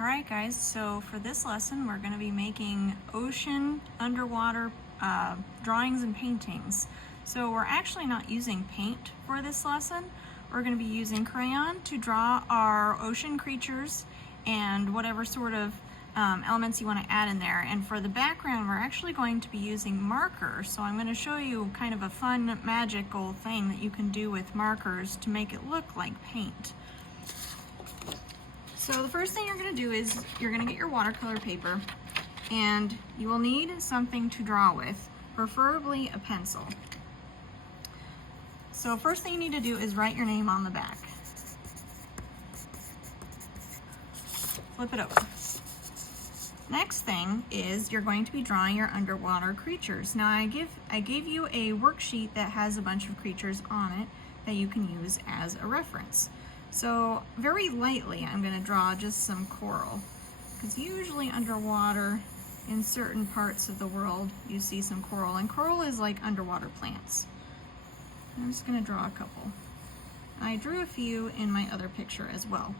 Alright guys, so for this lesson we're going to be making ocean underwater drawings and paintings. So we're actually not using paint for this lesson. We're going to be using crayon to draw our ocean creatures and whatever sort of elements you want to add in there. And for the background we're actually going to be using markers. So I'm going to show you kind of a fun magical thing that you can do with markers to make it look like paint. So the first thing you're going to do is you're going to get your watercolor paper and you will need something to draw with, preferably a pencil. So first thing you need to do is write your name on the back. Flip it over. Next thing is you're going to be drawing your underwater creatures. Now I gave you a worksheet that has a bunch of creatures on it that you can use as a reference. So very lightly I'm going to draw just some coral, because usually underwater in certain parts of the world you see some coral, and coral is like underwater plants. I'm just going to draw a couple. I drew a few in my other picture as well.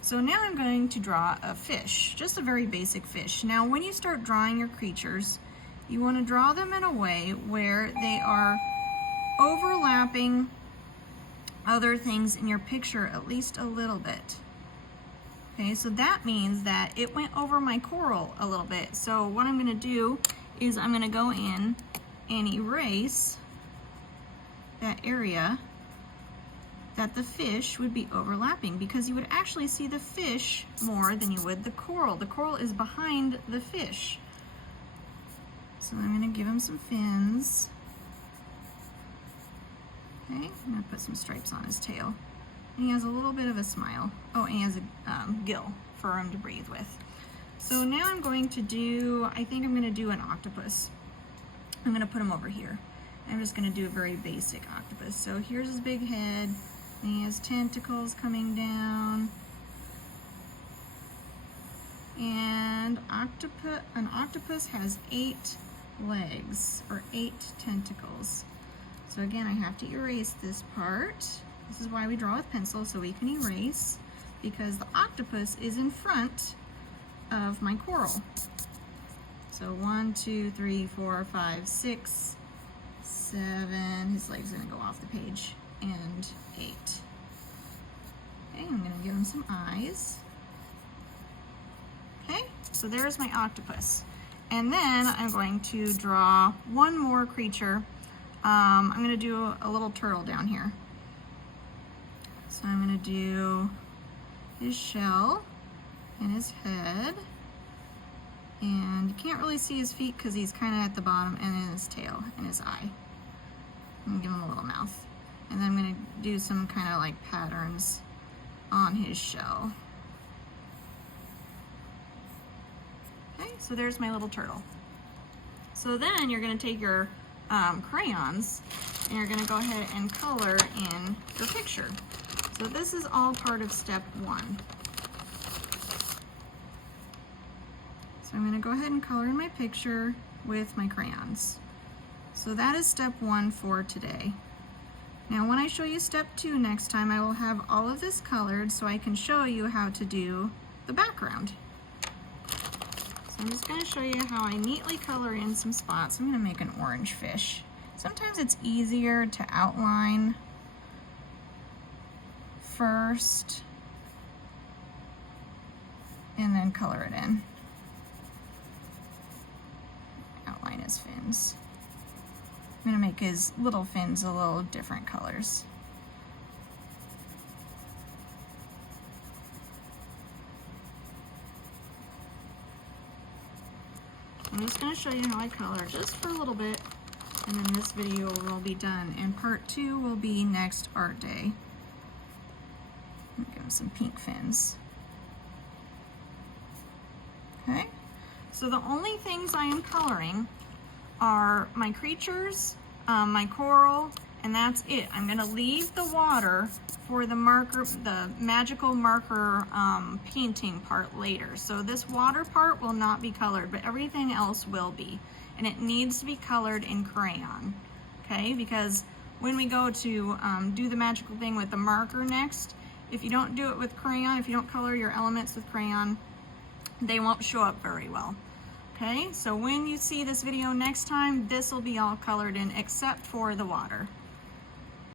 So now I'm going to draw a fish, just a very basic fish. Now when you start drawing your creatures, you want to draw them in a way where they are overlapping other things in your picture at least a little bit. Okay, so that means that it went over my coral a little bit. So what I'm going to do is I'm going to go in and erase that area that the fish would be overlapping, because you would actually see the fish more than you would the coral. The coral is behind the fish. So I'm going to give him some fins. Okay, I'm going to put some stripes on his tail. And he has a little bit of a smile. Oh, and he has a gill for him to breathe with. So now I'm going to do, I think I'm going to do an octopus. I'm going to put him over here. I'm just going to do a very basic octopus. So here's his big head, and he has tentacles coming down. And an octopus has 8 legs, or 8 tentacles. So again, I have to erase this part. This is why we draw with pencil, so we can erase, because the octopus is in front of my coral. So 1, 2, 3, 4, 5, 6, 7, his leg's gonna go off the page, and 8. Okay, I'm gonna give him some eyes. Okay, so there's my octopus. And then I'm going to draw one more creature. I'm going to do a little turtle down here. So I'm going to do his shell and his head. And you can't really see his feet because he's kind of at the bottom, and then his tail and his eye. I'm going to give him a little mouth. And then I'm going to do some kind of like patterns on his shell. Okay, so there's my little turtle. So then you're going to take your crayons and you're going to go ahead and color in your picture. So this is all part of step 1. So I'm going to go ahead and color in my picture with my crayons. So that is step 1 for today. Now when I show you step 2 next time, I will have all of this colored so I can show you how to do the background. I'm just going to show you how I neatly color in some spots. I'm going to make an orange fish. Sometimes it's easier to outline first and then color it in. Outline his fins. I'm going to make his little fins a little different colors. I'm just going to show you how I color just for a little bit, and then this video will be done, and part 2 will be next art day. Give him some pink fins. Okay, so the only things I am coloring are my creatures, my coral, and that's it. I'm going to leave the water for the marker, the magical marker painting part later. So this water part will not be colored, but everything else will be. And it needs to be colored in crayon, okay? Because when we go to do the magical thing with the marker next, if you don't do it with crayon, if you don't color your elements with crayon, they won't show up very well. Okay, so when you see this video next time, this will be all colored in except for the water.